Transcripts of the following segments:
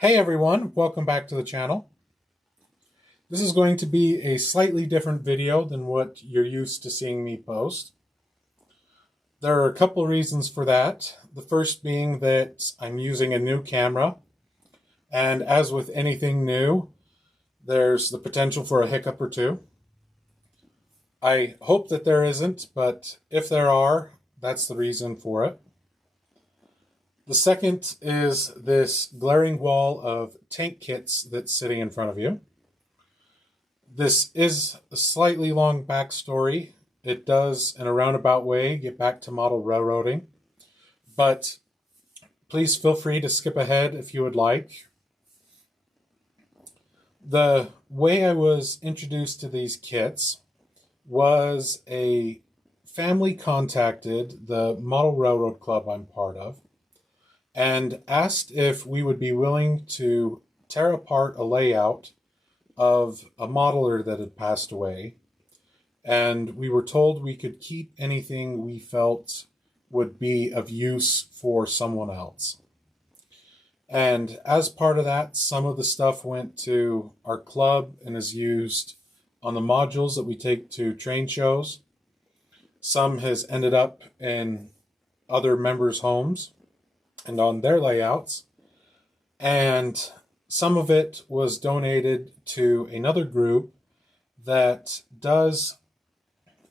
Hey everyone, welcome back to the channel. This is going to be a slightly different video than what you're used to seeing me post. There are a couple reasons for that. The first being that I'm using a new camera, and as with anything new, there's the potential for a hiccup or two. I hope that there isn't, but if there are, that's the reason for it. The second is this glaring wall of tank kits that's sitting in front of you. This is a slightly long backstory. It does, in a roundabout way, get back to model railroading, but please feel free to skip ahead if you would like. The way I was introduced to these kits was a family contacted the Model Railroad Club I'm part of and asked if we would be willing to tear apart a layout of a modeler that had passed away, and we were told we could keep anything we felt would be of use for someone else. And as part of that, some of the stuff went to our club and is used on the modules that we take to train shows. Some has ended up in other members' homes and on their layouts, and some of it was donated to another group that does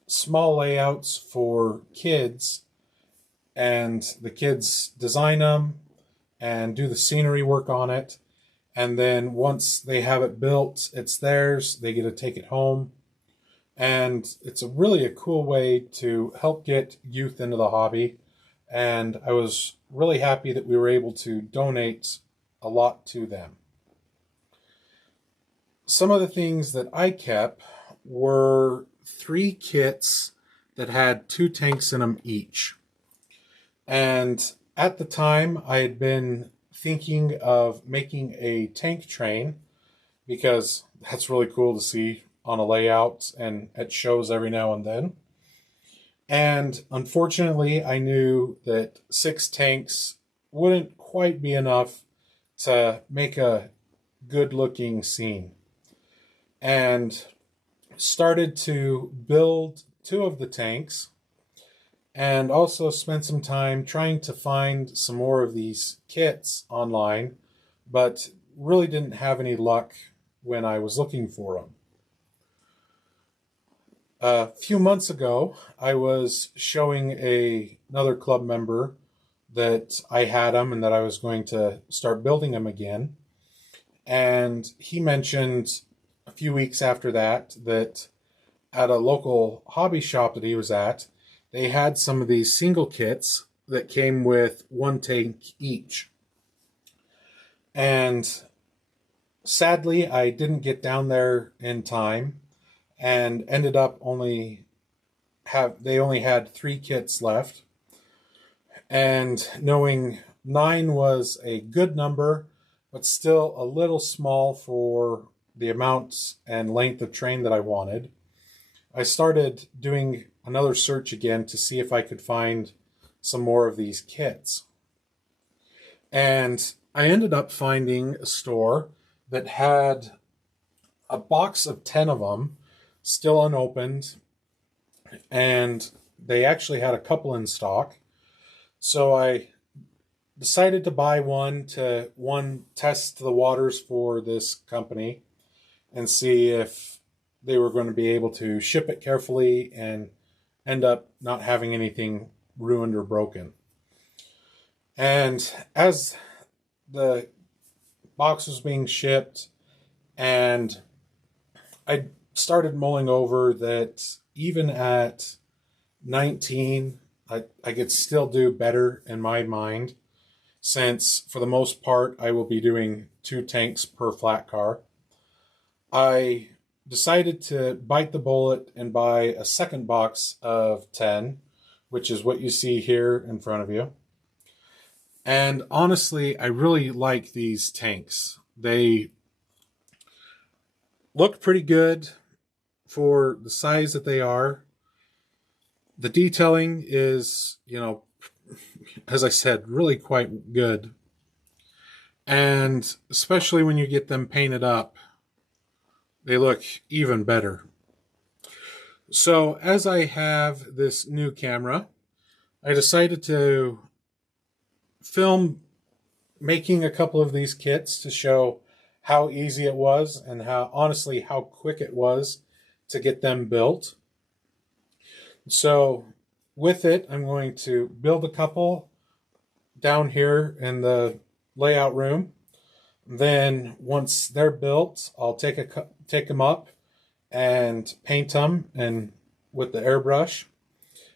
small layouts for kids, and the kids design them and do the scenery work on it, and then once they have it built, it's theirs. They get to take it home, and it's really a cool way to help get youth into the hobby. And I was really happy that we were able to donate a lot to them. Some of the things that I kept were 3 kits that had 2 tanks in them each. And at the time, I had been thinking of making a tank train because that's really cool to see on a layout and at shows every now and then. And unfortunately, I knew that 6 tanks wouldn't quite be enough to make a good-looking scene. And started to build 2 of the tanks, and also spent some time trying to find some more of these kits online, but really didn't have any luck when I was looking for them. A few months ago, I was showing another club member that I had them and that I was going to start building them again. And he mentioned a few weeks after that at a local hobby shop that he was at, they had some of these single kits that came with 1 tank each. And sadly, I didn't get down there in time and ended up they only had 3 kits left. And knowing 9 was a good number, but still a little small for the amount and length of train that I wanted, I started doing another search again to see if I could find some more of these kits. And I ended up finding a store that had a box of 10 of them still unopened, and they actually had a couple in stock. So I decided to buy one to test the waters for this company and see if they were going to be able to ship it carefully and end up not having anything ruined or broken. And as the box was being shipped, and I started mulling over that even at 19, I could still do better in my mind, since for the most part I will be doing 2 tanks per flat car. I decided to bite the bullet and buy a second box of 10, which is what you see here in front of you. And honestly, I really like these tanks. They look pretty good for the size that they are. The detailing is, as I said, really quite good. And especially when you get them painted up, they look even better. So as I have this new camera, I decided to film making a couple of these kits to show how easy it was and how quick it was to get them built. So with it, I'm going to build a couple down here in the layout room. Then once they're built, I'll take them up and paint them and with the airbrush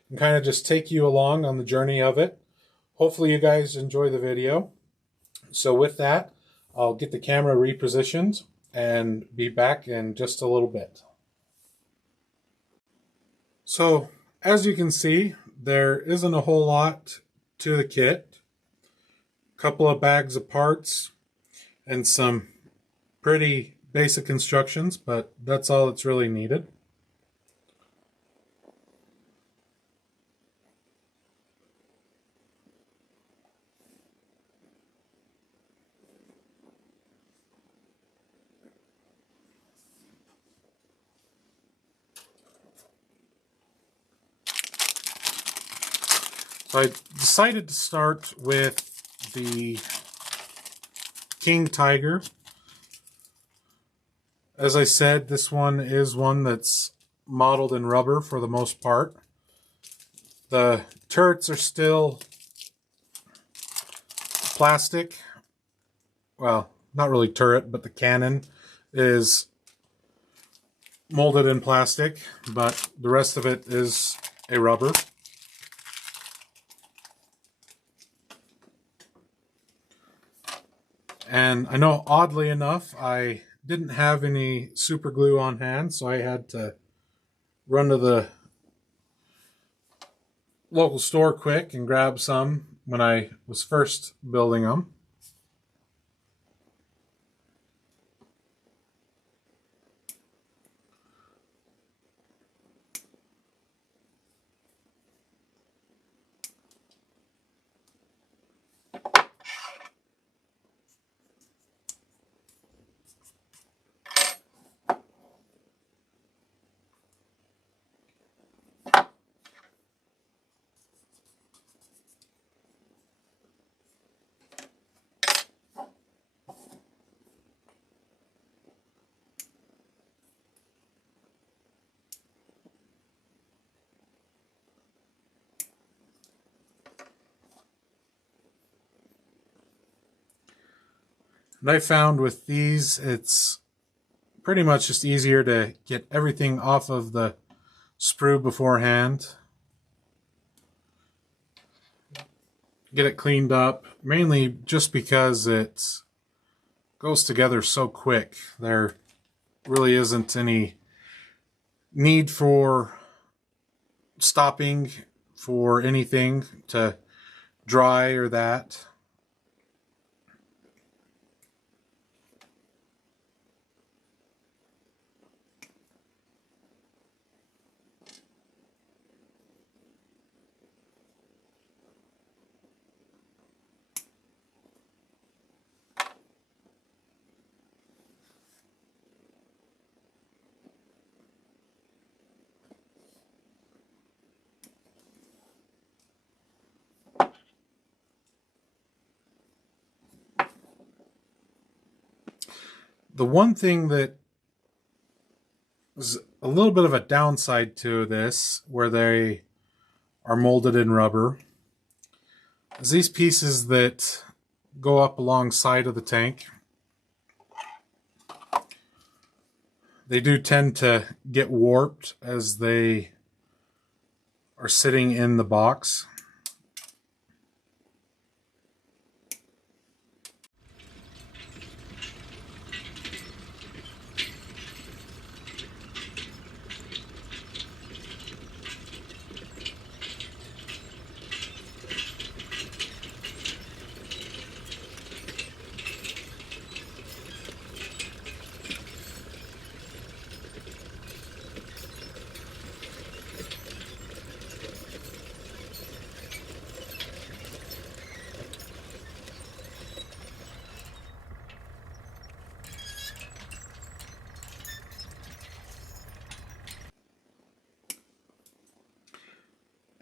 and kind of just take you along on the journey of it. Hopefully you guys enjoy the video. So with that, I'll get the camera repositioned and be back in just a little bit. So as you can see, there isn't a whole lot to the kit. A couple of bags of parts and some pretty basic instructions, but that's all that's really needed. So I decided to start with the King Tiger. As I said, this one is one that's modeled in rubber for the most part. The turrets are still plastic. Well, not really turret, but the cannon is molded in plastic, but the rest of it is a rubber. And I know, oddly enough, I didn't have any super glue on hand, so I had to run to the local store quick and grab some when I was first building them. And I found with these, it's pretty much just easier to get everything off of the sprue beforehand. Get it cleaned up, mainly just because it goes together so quick. There really isn't any need for stopping for anything to dry or that. The one thing that is a little bit of a downside to this, where they are molded in rubber, is these pieces that go up alongside of the tank. They do tend to get warped as they are sitting in the box.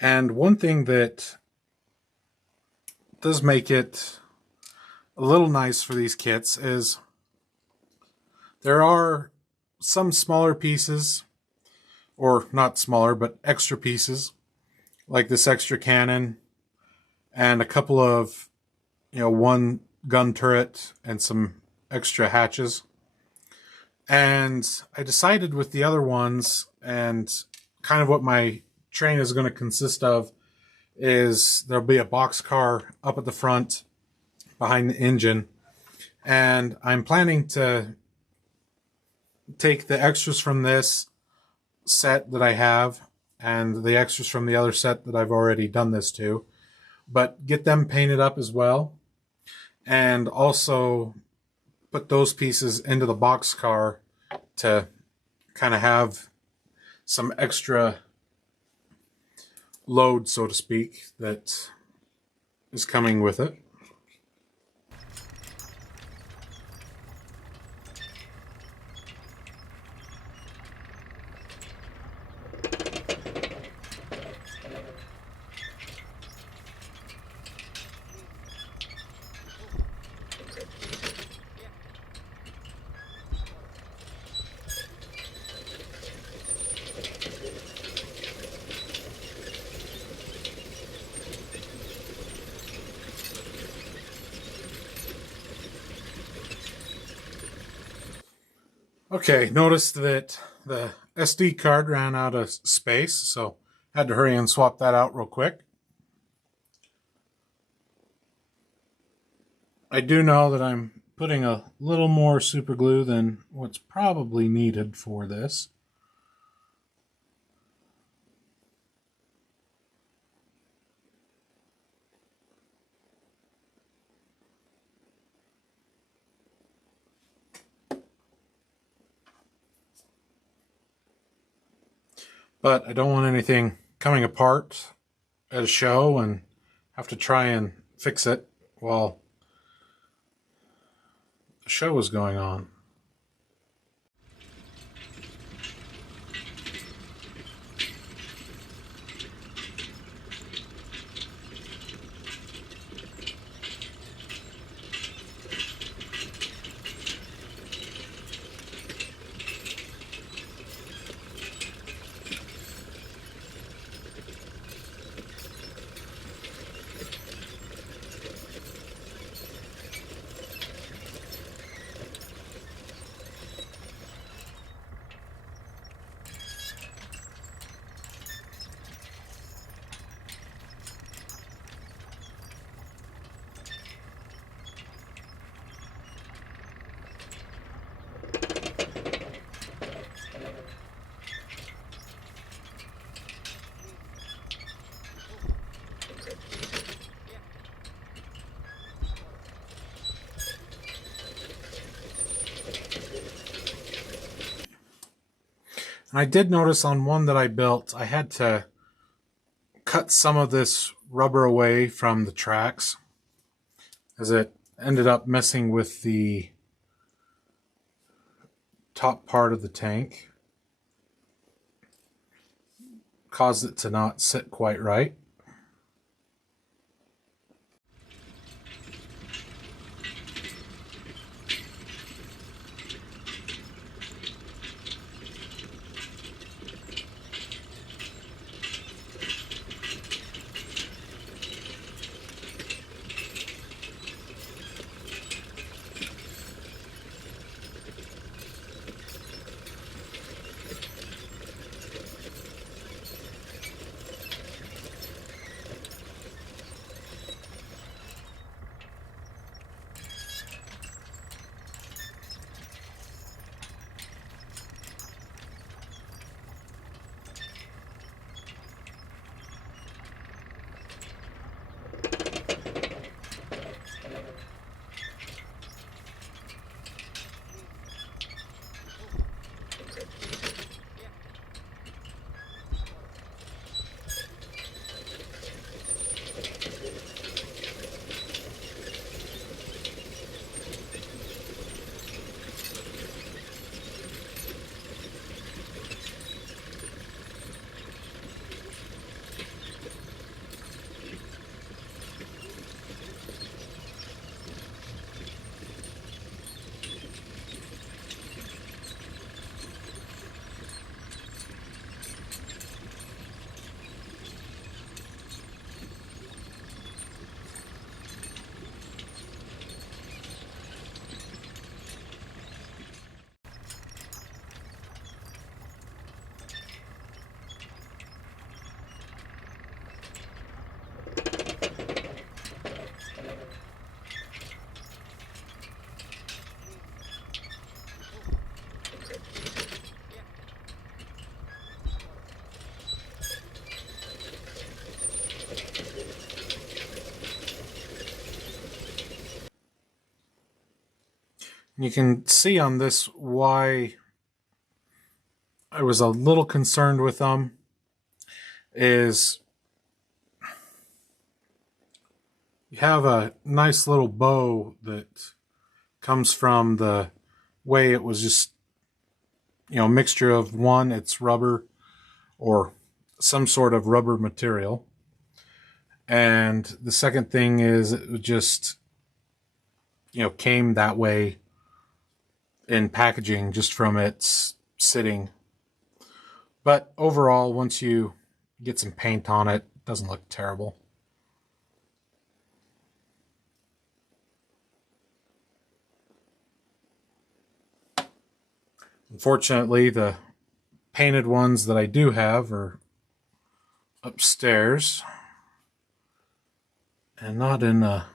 And one thing that does make it a little nice for these kits is there are some smaller pieces, or not smaller, but extra pieces, like this extra cannon and a couple of, one gun turret and some extra hatches. And I decided with the other ones, and kind of what my train is going to consist of, is there'll be a box car up at the front behind the engine. And I'm planning to take the extras from this set that I have and the extras from the other set that I've already done this to, but get them painted up as well. And also put those pieces into the box car to kind of have some extra load, so to speak, that is coming with it. Okay, noticed that the SD card ran out of space, so had to hurry and swap that out real quick. I do know that I'm putting a little more super glue than what's probably needed for this. But I don't want anything coming apart at a show and have to try and fix it while the show is going on. And I did notice on one that I built, I had to cut some of this rubber away from the tracks, as it ended up messing with the top part of the tank. Caused it to not sit quite right. You can see on this why I was a little concerned with them is you have a nice little bow that comes from the way it was just, mixture of one, it's rubber or some sort of rubber material. And the second thing is it just, came that way in packaging just from its sitting. But overall, once you get some paint on it, it doesn't look terrible. Unfortunately, the painted ones that I do have are upstairs and not in a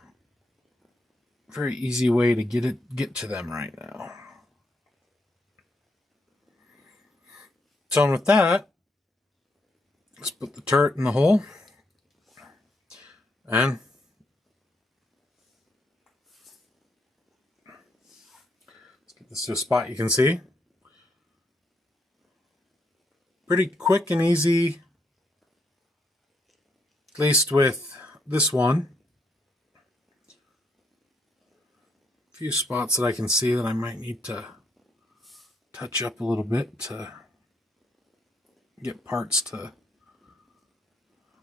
very easy way to get to them right now. So with that, let's put the turret in the hole and let's get this to a spot you can see. Pretty quick and easy, at least with this one. A few spots that I can see that I might need to touch up a little bit to get parts to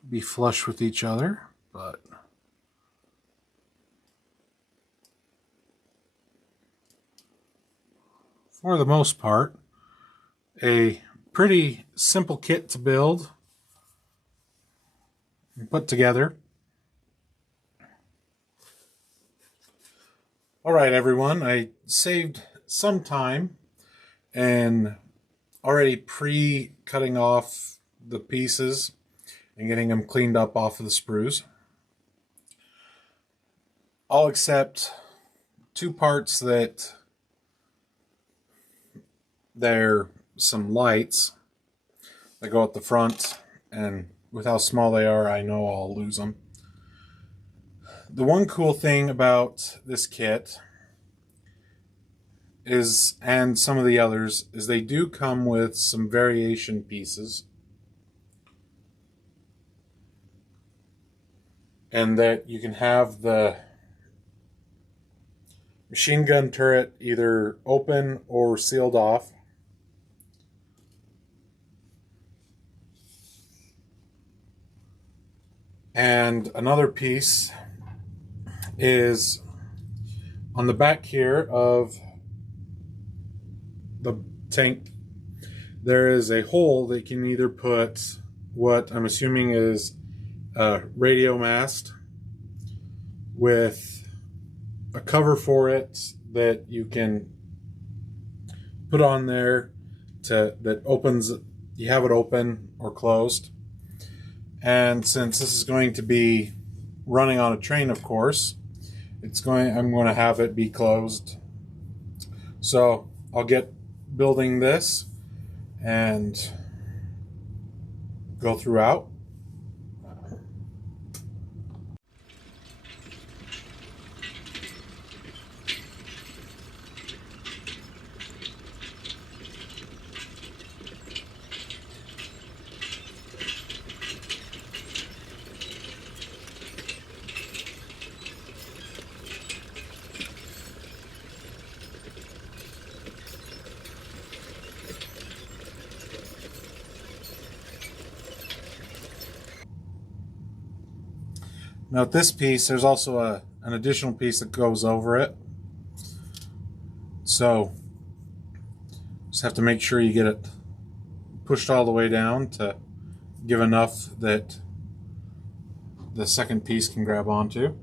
be flush with each other, but for the most part, a pretty simple kit to build and put together. All right, everyone, I saved some time and already pre-cutting off the pieces and getting them cleaned up off of the sprues. All except two parts that they're some lights that go at the front, and with how small they are, I know I'll lose them. The one cool thing about this kit is, and some of the others, is they do come with some variation pieces. And that you can have the machine gun turret either open or sealed off. And another piece is on the back here of the tank. There is a hole that you can either put what I'm assuming is a radio mast with a cover for it that you can put on there that opens, you have it open or closed. And since this is going to be running on a train, of course, I'm going to have it be closed. So I'll get building this and go throughout. Now at this piece, there's also an additional piece that goes over it. So just have to make sure you get it pushed all the way down to give enough that the second piece can grab onto.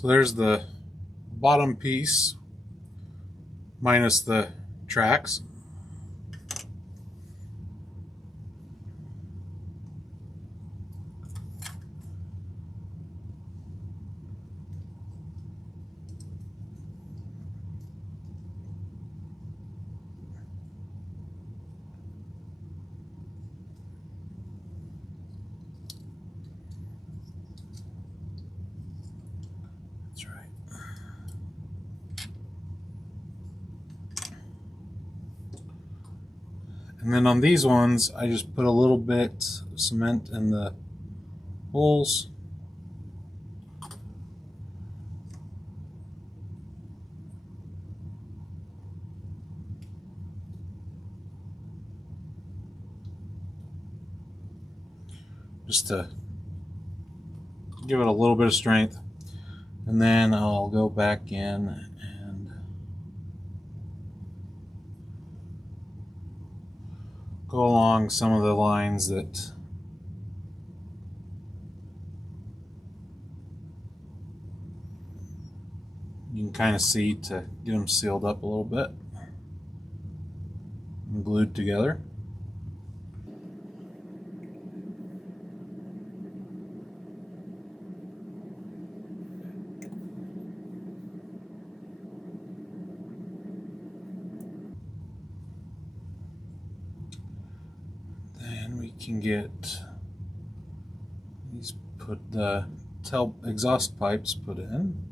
So there's the bottom piece minus the tracks. That's right. And then on these ones, I just put a little bit of cement in the holes. Just to give it a little bit of strength. And then I'll go back in and go along some of the lines that you can kind of see to get them sealed up a little bit and glued together. Then we can get these exhaust pipes put in.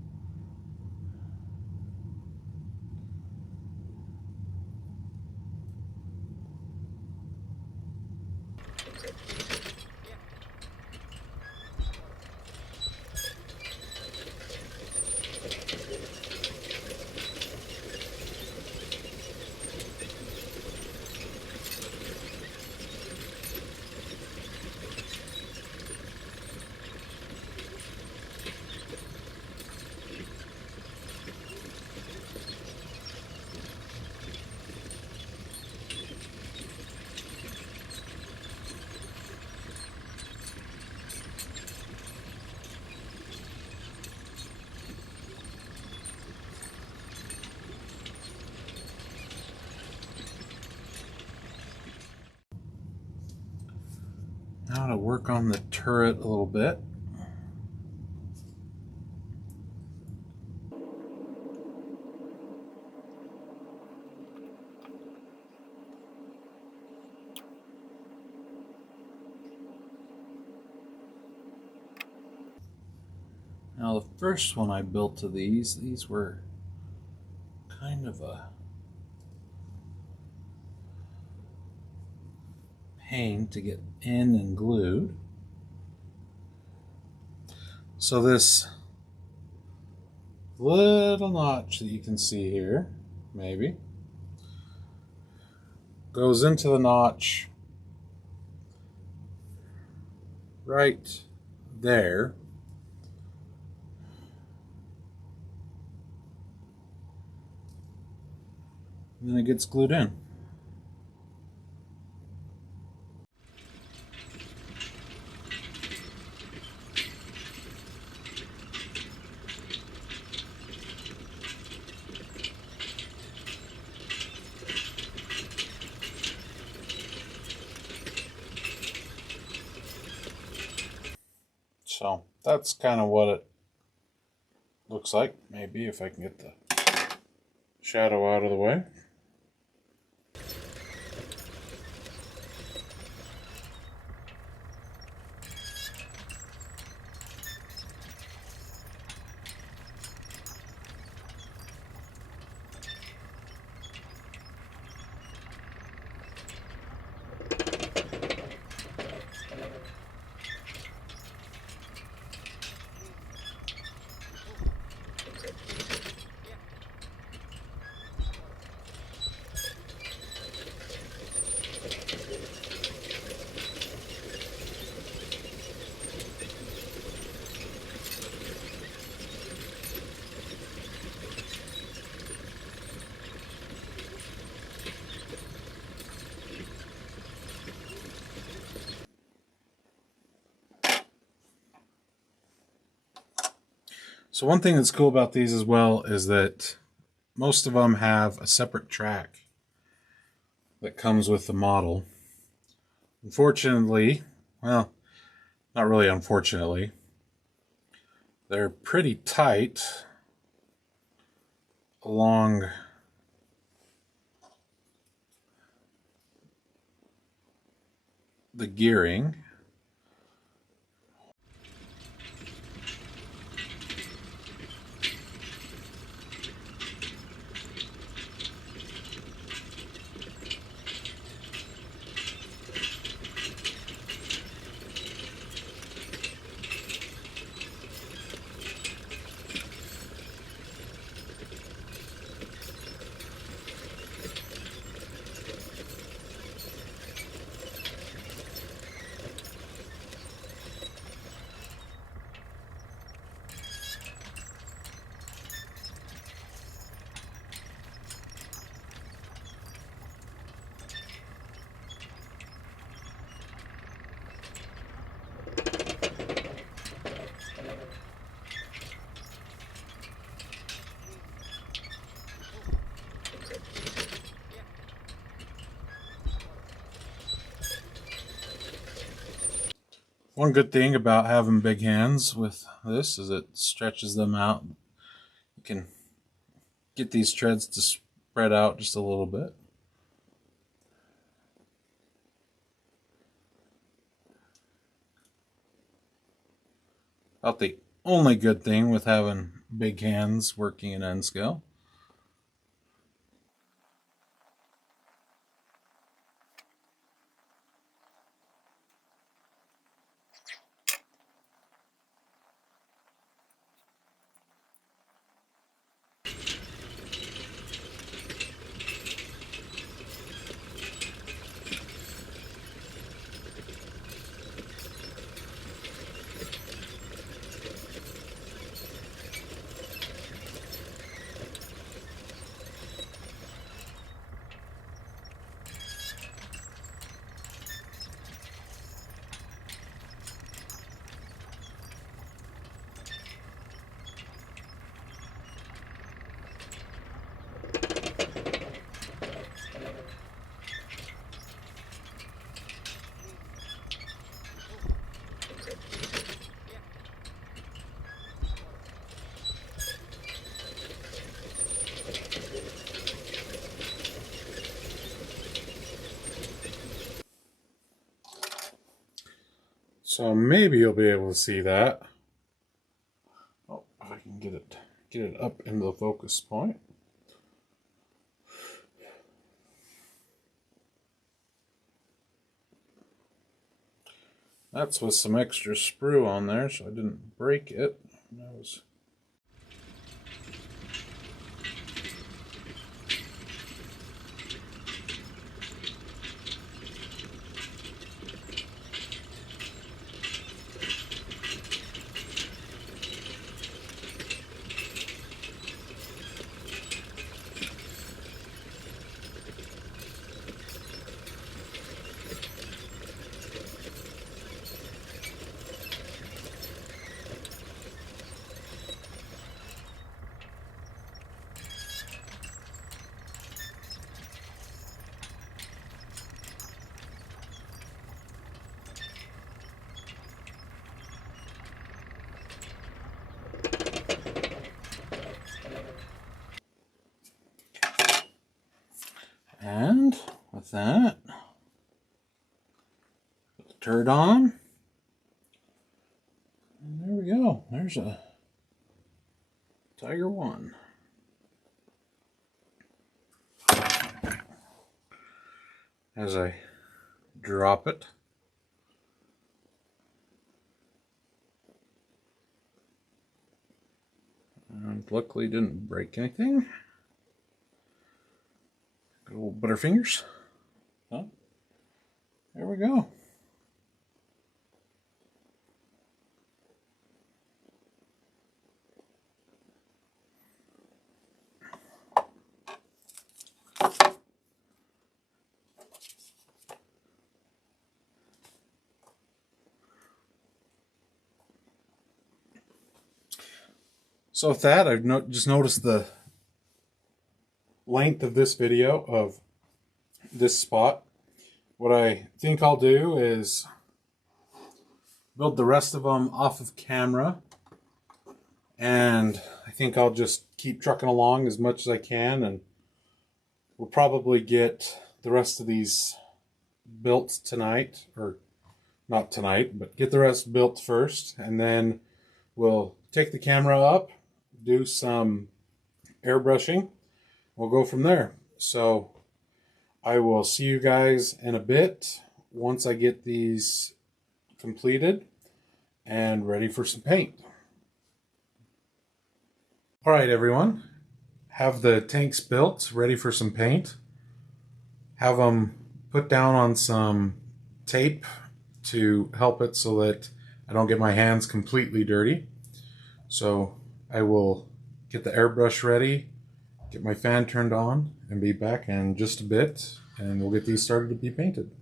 Now to work on the turret a little bit. Now the first one I built to these were kind of a pain to get in and glued. So this little notch that you can see here, maybe, goes into the notch right there. And then it gets glued in. So that's kind of what it looks like. Maybe if I can get the shadow out of the way. So one thing that's cool about these as well is that most of them have a separate track that comes with the model. Unfortunately, well, not really unfortunately, they're pretty tight along the gearing. One good thing about having big hands with this is it stretches them out. You can get these treads to spread out just a little bit. About the only good thing with having big hands working in N scale. So maybe you'll be able to see that. Oh, if I can get it up into the focus point. That's with some extra sprue on there, so I didn't break it. That was and with that, put the turd on. And there we go. There's a Tiger 1. As I drop it, and luckily didn't break anything. Good old Butterfingers. Oh, there we go. So with that, I've just noticed the length of this video of this spot. What I think I'll do is build the rest of them off of camera, and I think I'll just keep trucking along as much as I can, and we'll probably get the rest of these built tonight, or not tonight, but get the rest built first, and then we'll take the camera up, do some airbrushing. We'll go from there. So I will see you guys in a bit once I get these completed and ready for some paint. All right, everyone. Have the tanks built, ready for some paint. Have them put down on some tape to help it so that I don't get my hands completely dirty. So I will get the airbrush ready, get my fan turned on, and be back in just a bit, and we'll get these started to be painted.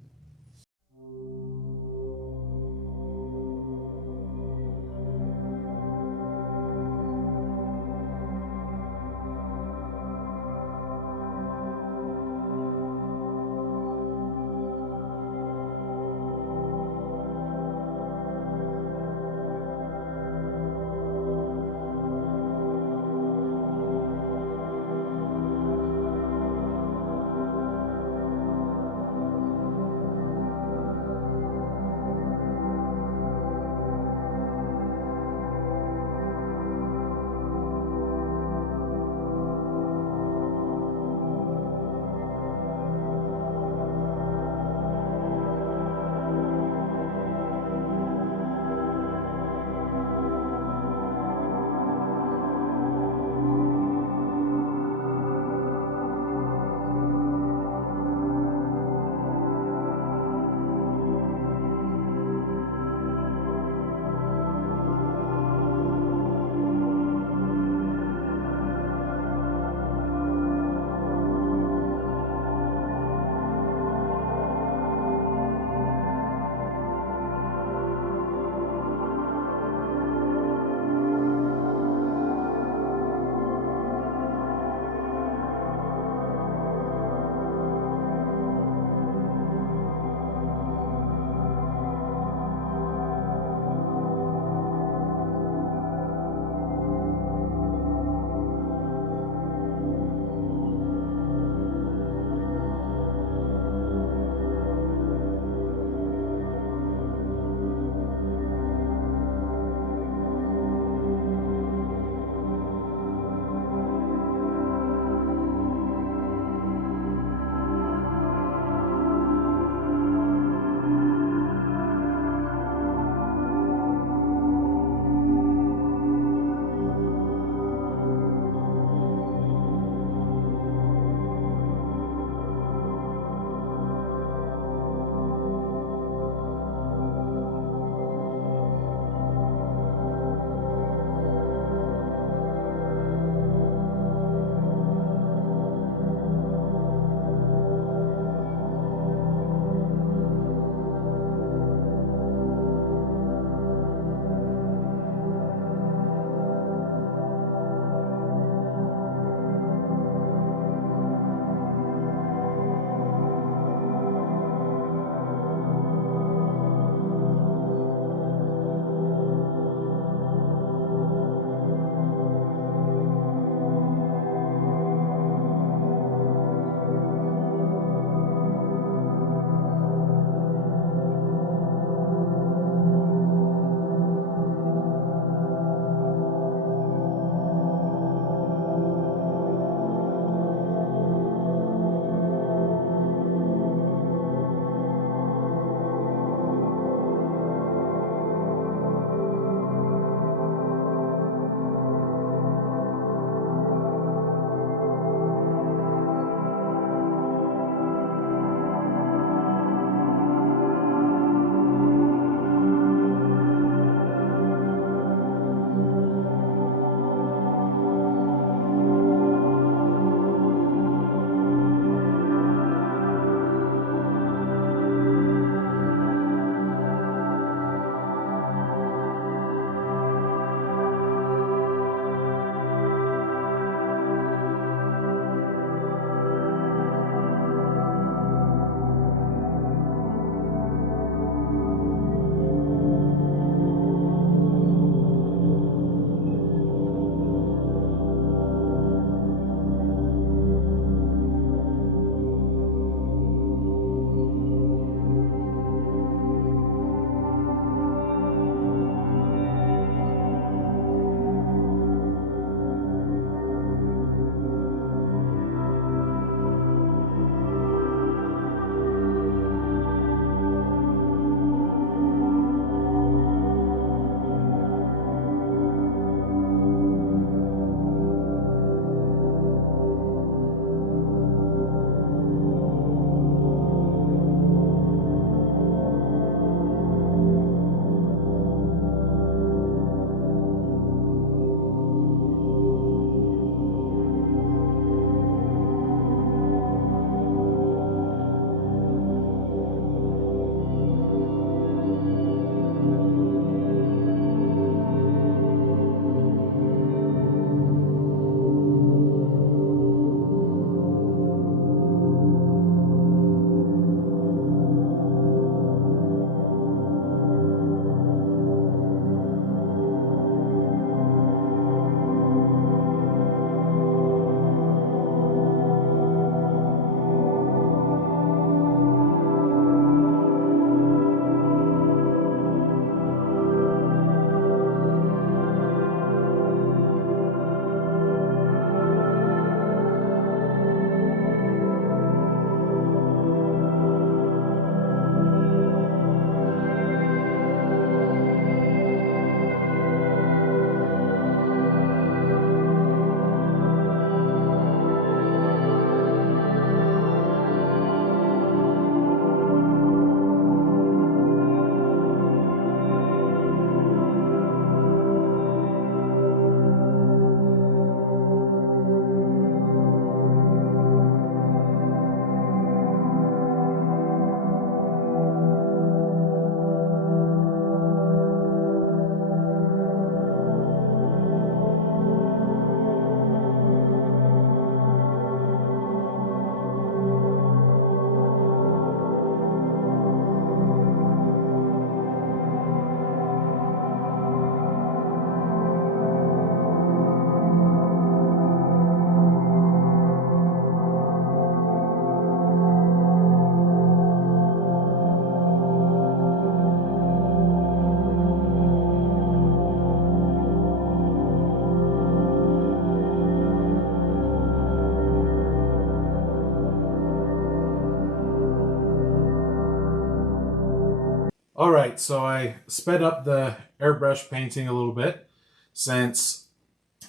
All right, so I sped up the airbrush painting a little bit since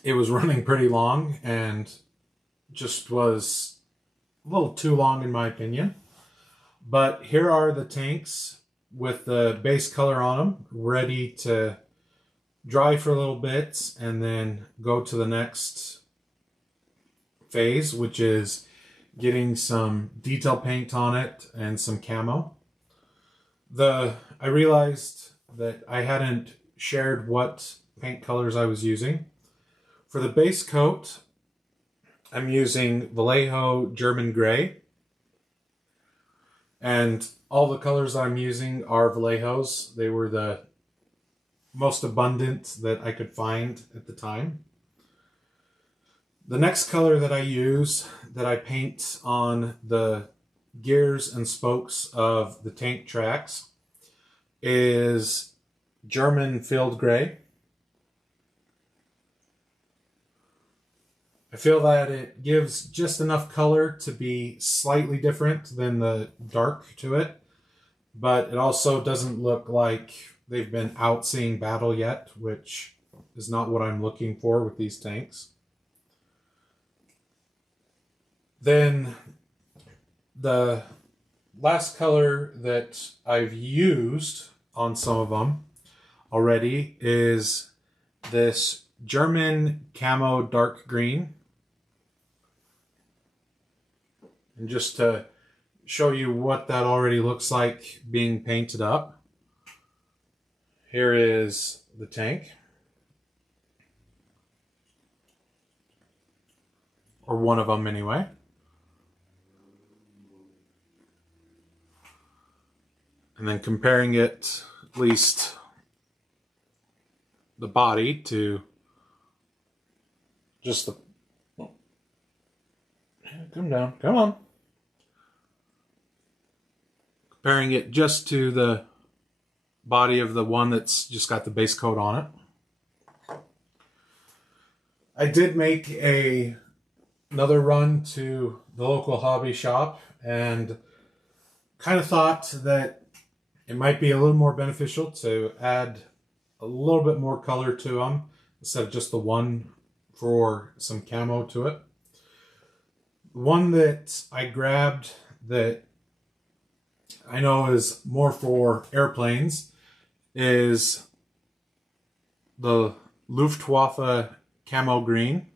it was running pretty long and just was a little too long in my opinion. But here are the tanks with the base color on them, ready to dry for a little bit and then go to the next phase, which is getting some detail paint on it and some camo. I realized that I hadn't shared what paint colors I was using. For the base coat, I'm using Vallejo German Gray. And all the colors I'm using are Vallejos. They were the most abundant that I could find at the time. The next color that I use, that I paint on the gears and spokes of the tank tracks, is German Field Gray. I feel that it gives just enough color to be slightly different than the dark to it, but it also doesn't look like they've been out seeing battle yet, which is not what I'm looking for with these tanks. Then the last color that I've used on some of them already is this German Camo dark green. And just to show you what that already looks like being painted up, here is the tank. Or one of them anyway. And then comparing it, at least the body, to just the... Oh. Come down, come on. Comparing it just to the body of the one that's just got the base coat on it. I did make another run to the local hobby shop and kind of thought that it might be a little more beneficial to add a little bit more color to them instead of just the one for some camo to it. One that I grabbed that I know is more for airplanes is the Luftwaffe Camo Green.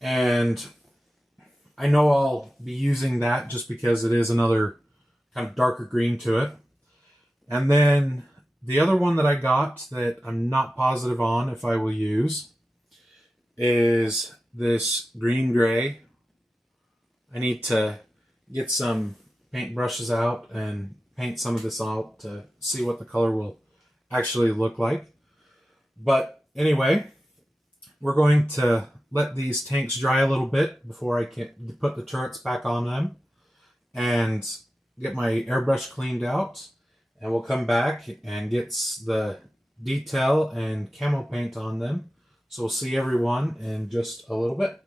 And I know I'll be using that just because it is another kind of darker green to it. And then the other one that I got that I'm not positive on if I will use is this green gray. I need to get some paint brushes out and paint some of this out to see what the color will actually look like. But anyway, we're going to let these tanks dry a little bit before I can put the turrets back on them and get my airbrush cleaned out. And we'll come back and get the detail and camo paint on them. So we'll see everyone in just a little bit.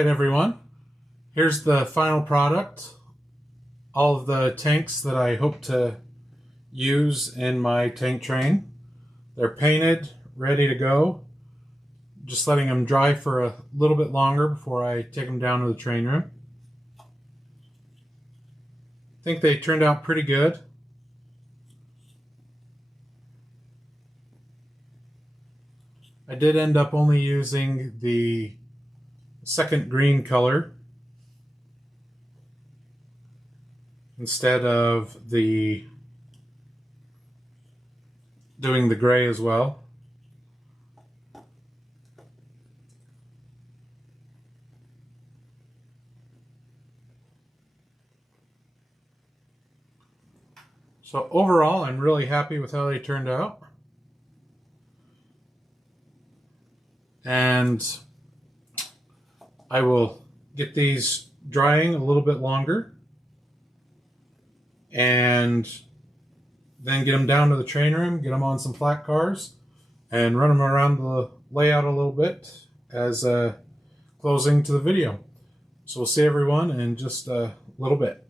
Hey everyone, here's the final product. All of the tanks that I hope to use in my tank train. They're painted, ready to go. Just letting them dry for a little bit longer before I take them down to the train room. I think they turned out pretty good. I did end up only using the second green color instead of doing the gray as well. So overall, I'm really happy with how they turned out. And I will get these drying a little bit longer and then get them down to the train room, get them on some flat cars, and run them around the layout a little bit as a closing to the video. So we'll see everyone in just a little bit.